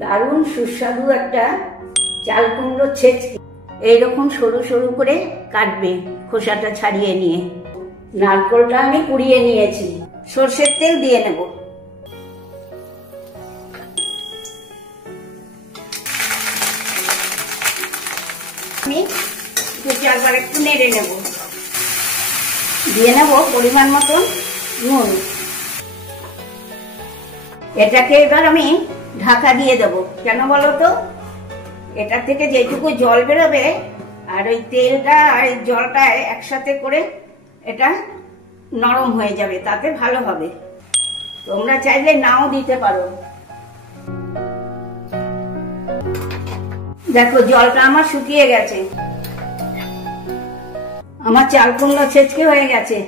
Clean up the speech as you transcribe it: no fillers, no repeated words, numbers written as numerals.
দারুণ সুস্বাদু একটা চাল কুমড়ো ছেঁচকি এইরকম সরু সরু করে কাটবে, খোসাটা ছাড়িয়ে নিয়ে। নারকেলটা আমি কুড়িয়ে নিয়েছি, সরষের তেল দিয়ে নেব। আমি চারবার একটু নেড়ে নেব, দিয়ে নেব পরিমাণ মতন নুন। এটাকে এবার আমি ঢাকা দিয়ে দেব। কেন বলো তো, এটা থেকে যেটুকু জল বেরোবে আর ওই তেলটা আর জলটা একসাথে করে এটা নরম হয়ে যাবে, তাতে ভালো হবে। তোমরা চাইলে নাও দিতে পারো। দেখো জলটা আমার শুকিয়ে গেছে, আমার চাল কুমড়ো ছেঁচকি হয়ে গেছে।